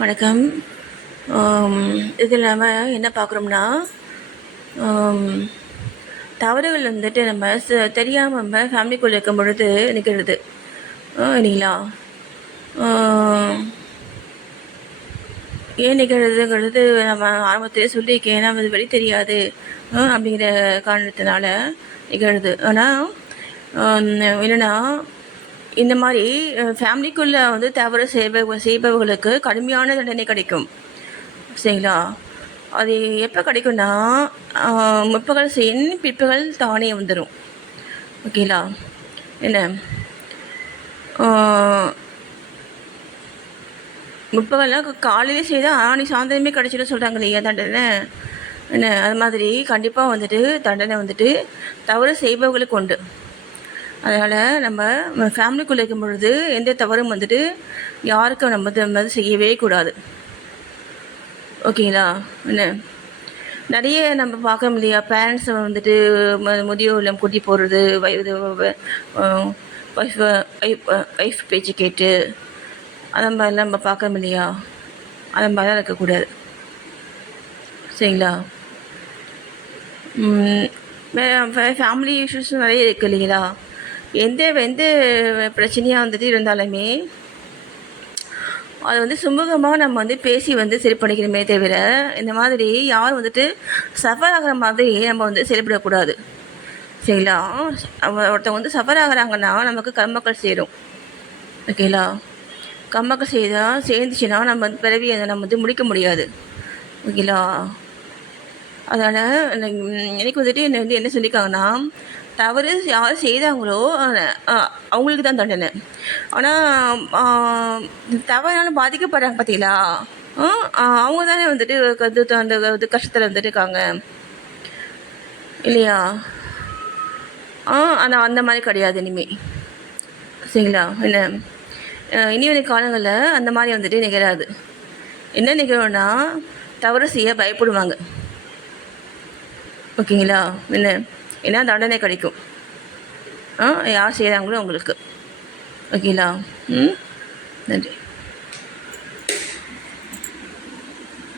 வணக்கம். இதில் நம்ம என்ன பார்க்குறோம்னா, தவறுகள் வந்துட்டு நம்ம தெரியாமல் நம்ம ஃபேமிலிக்குள்ளே இருக்கும் பொழுது நிற்கிறது இல்லைங்களா? ஏன் நிகழ்றதுங்கிறது நம்ம ஆரம்பத்திலே சொல்லியிருக்கேன். ஏன்னா அது வெளி தெரியாது அப்படிங்கிற காரணத்தினால நிகழுது. ஆனால் என்னென்னா, இந்த மாதிரி ஃபேமிலிக்குள்ளே வந்து தவறு செய்பவர்களுக்கு கடுமையான தண்டனை கிடைக்கும். சரிங்களா? அது எப்போ கிடைக்கும்னா, முற்பகல் செய்யின் பிற்பகல் தானே வந்துடும். ஓகேங்களா? என்ன முற்பகல்லாம் காலையிலே செய்தால் ஆணி சாயந்தரமே கிடைச்சிடும் சொல்கிறாங்க இல்லையா தண்டனை. என்ன அது மாதிரி கண்டிப்பாக வந்துட்டு தண்டனை வந்துட்டு தவறு செய்பவர்களுக்கு உண்டு. அதனால் நம்ம ஃபேமிலிக்குள்ளே இருக்கும் பொழுது எந்த தவறும் வந்துட்டு யாருக்கும் நம்ம செய்யவே கூடாது. ஓகேங்களா? என்ன நிறைய நம்ம பார்க்க இல்லையா, பேரண்ட்ஸை வந்துட்டு முதியோர் இல்லம் கூட்டி போகிறது, ஒய்ஃப் பேச்சு கேட்டு அந்த மாதிரிலாம் நம்ம பார்க்க இல்லையா. அந்த மாதிரிலாம் இருக்கக்கூடாது. சரிங்களா? ஃபேமிலி இஷ்யூஸும் நிறைய இருக்குது இல்லைங்களா. எந்த எந்த பிரச்சனையாக வந்துட்டு இருந்தாலுமே அதை வந்து சுமூகமாக நம்ம வந்து பேசி வந்து சரி பண்ணிக்கணுமே தவிர, இந்த மாதிரி யாரும் வந்துட்டு சஃபர் ஆகிற மாதிரி நம்ம வந்து செயல்படக்கூடாது. சரிங்களா? ஒருத்தவங்க வந்து சஃபர் ஆகிறாங்கன்னா நமக்கு கர்மக்கள் சேரும். ஓகேங்களா? கர்மக்கள் சேர்ந்துச்சுன்னா நம்ம வந்து பிறவி அதை நம்ம வந்து முடிக்க முடியாது. ஓகேங்களா? அதனால் எனக்கு வந்துட்டு என்னை வந்து என்ன சொல்லியிருக்காங்கன்னா, தவறு யார் செய்தாங்களோ அவங்களுக்கு தான் தண்டனை. ஆனால் தவறால் பாதிக்கப்படுறாங்க பார்த்தீங்களா, அவங்க தானே வந்துட்டு அந்த இது கஷ்டத்தில் வந்துட்டு இருக்காங்க இல்லையா. ஆனால் அந்த மாதிரி கிடையாது இனிமேல். சரிங்களா? என்ன இனி வரும் காலங்களில் அந்த மாதிரி வந்துட்டு நிகழாது. என்ன நிகழும்னா, தவறு செய்ய பயப்படுவாங்க. ஓகேங்களா? என்ன தண்டனை கிடைக்கும் யார் செய்கிறாங்களோ அவங்களுக்கு. ஓகேங்களா? நன்றி.